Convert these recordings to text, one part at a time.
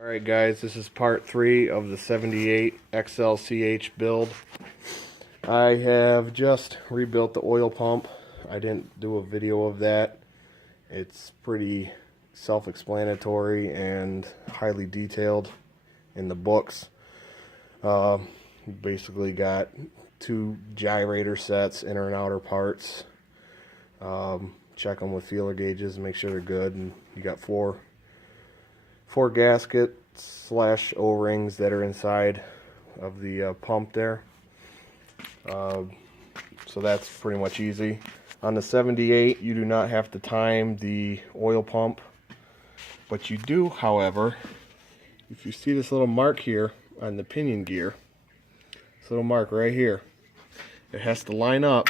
Alright guys, this is part 3 of the 78 xlch build. I have just rebuilt the oil pump. I didn't do a video of that. It's pretty self-explanatory and highly detailed in the books. Basically got 2 gyrator sets, inner and outer parts. Check them with feeler gauges and make sure they're good. And you got four gaskets / O-rings that are inside of the pump there. So that's pretty much easy. On the 78, you do not have to time the oil pump, but you do, however, if you see this little mark here on the pinion gear, this little mark right here, it has to line up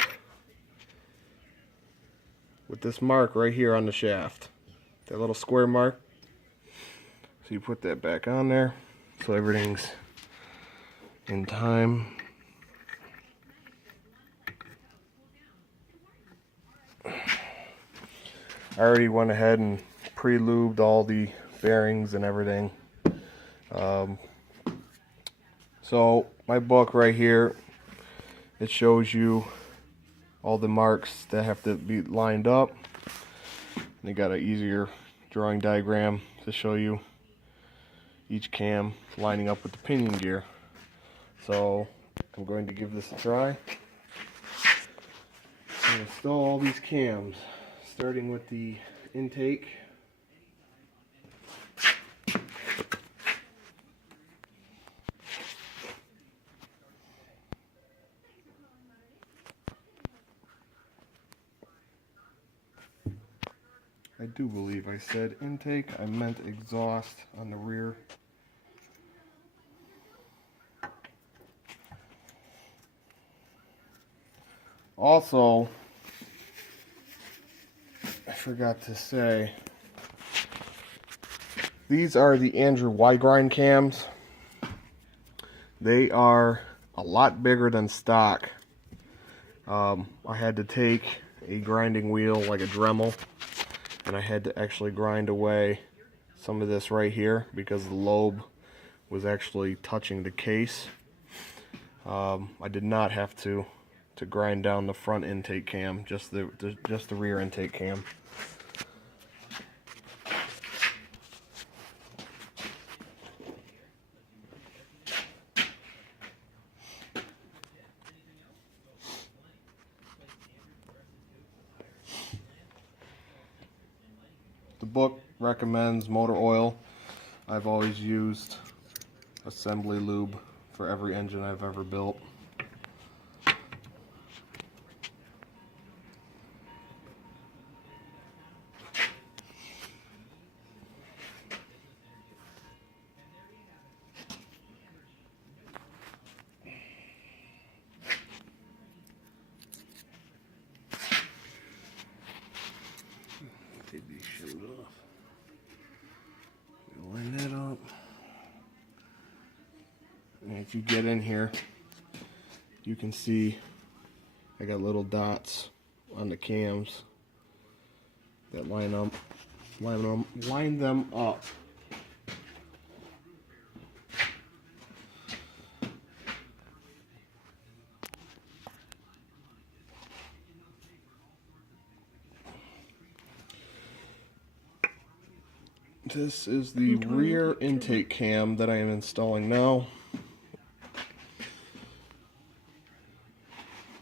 with this mark right here on the shaft, that little square mark. So you put that back on there so everything's in time. I already went ahead and pre-lubed all the bearings and everything. So my book right here, it shows you all the marks that have to be lined up. They got an easier drawing diagram to show you each cam lining up with the pinion gear. So I'm going to give this a try and install all these cams, starting with the intake. I do believe I said intake, I meant exhaust on the rear. Also, I forgot to say, these are the Andrew Y-grind cams. They are a lot bigger than stock. I had to take a grinding wheel like a Dremel, and I had to actually grind away some of this right here because the lobe was actually touching the case. I did not have to grind down the front intake cam, just the rear intake cam. The book recommends motor oil. I've always used assembly lube for every engine I've ever built. Take these shoes off. Line that up. And if you get in here, you can see I got little dots on the cams that line them up. This is the rear intake cam that I am installing now.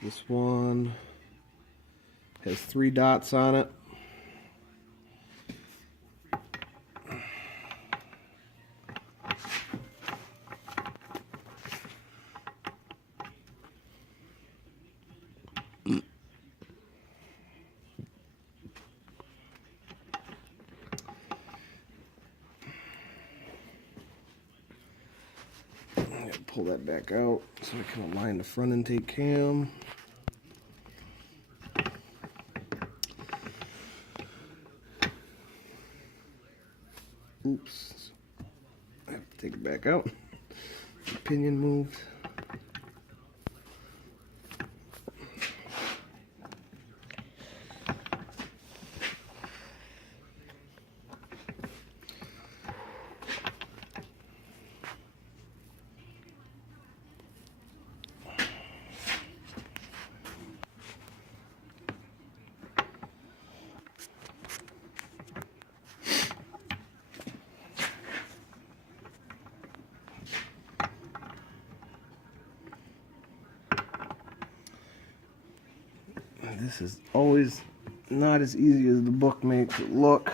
This one has 3 dots on it. Pull that back out so I can align the front intake cam. Oops. I have to take it back out. The pinion moved. This is always not as easy as the book makes it look.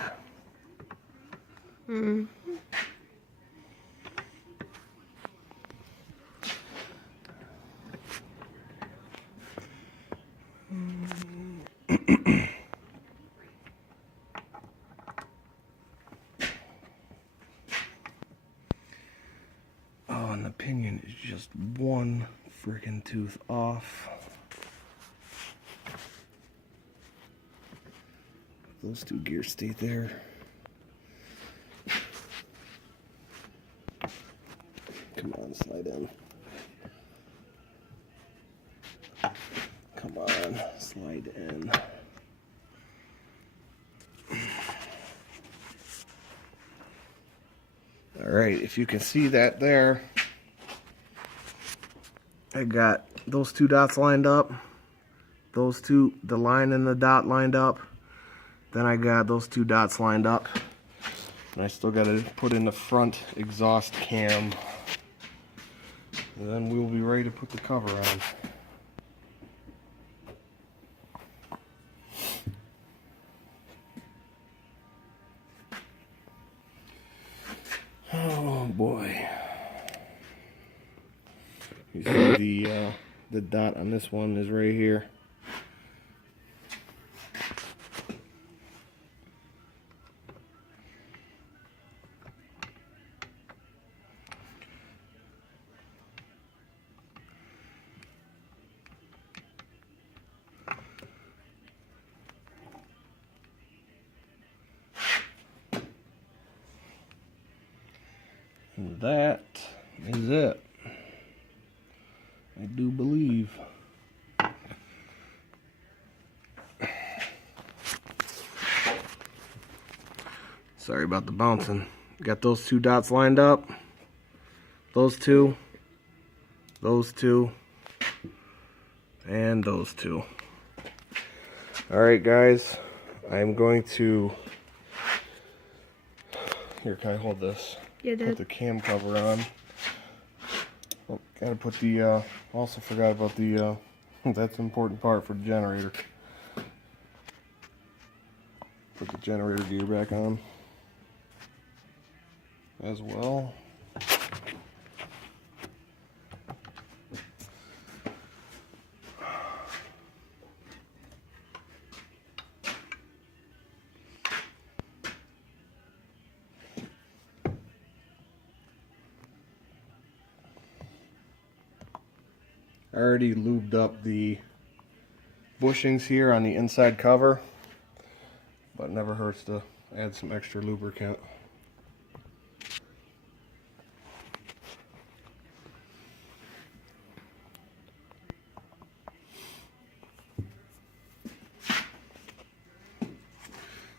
Oh, and the pinion is just one freaking tooth off. Those two gears stay there. Come on, slide in. Come on, slide in. Alright, if you can see that there, I got those two dots lined up, those two, the line and the dot lined up, then I got those two dots lined up, and I still got to put in the front exhaust cam, and then we'll be ready to put the cover on. Oh boy. You see the dot on this one is right here. And that is it. I do believe. Sorry about the bouncing. Got those two dots lined up. Those two, and those two. Alright guys, I'm going to... Here, can I hold this? Yeah, put the cam cover on. Oh, gotta put the, also forgot about the, that's an important part for the generator. Put the generator gear back on as well. I already lubed up the bushings here on the inside cover, but it never hurts to add some extra lubricant.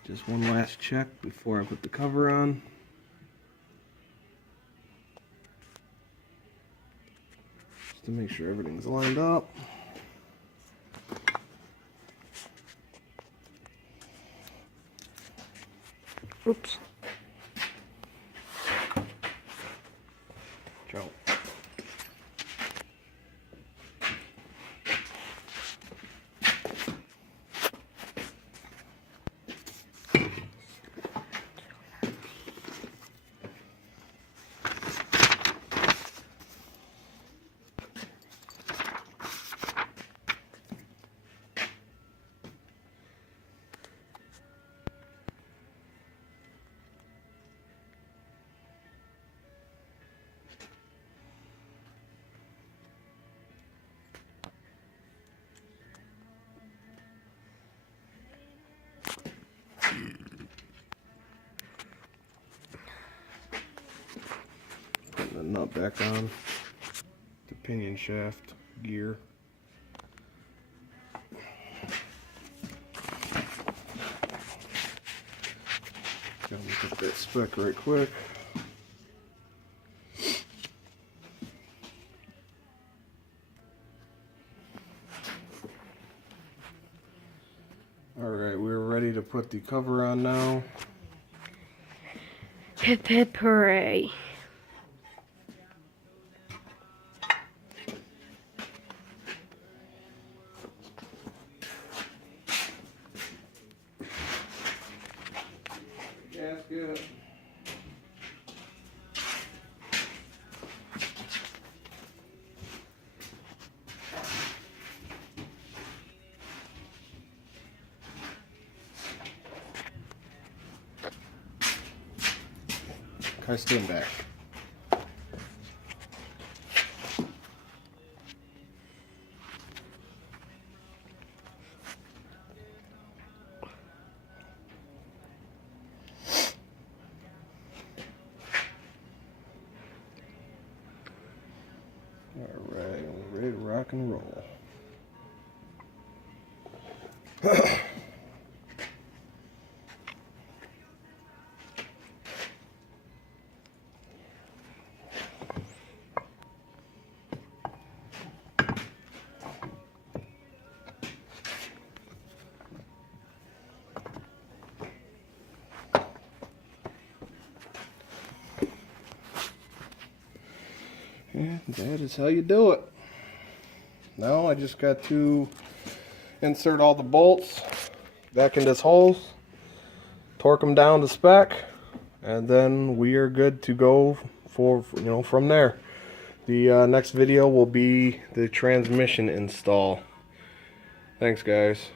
Just one last check before I put the cover on. To make sure everything's lined up. Oops. Ciao. Putting the nut back on the pinion shaft gear. Gotta look at that spec right quick. Alright, we're ready to put the cover on now. Hip hip hooray. Try stand back. Alright, we're ready to rock and roll. And that is how you do it. Now I just got to insert all the bolts back in this holes, torque them down to spec, and then we are good to go for, you know, from there. The next video will be the transmission install. Thanks, guys.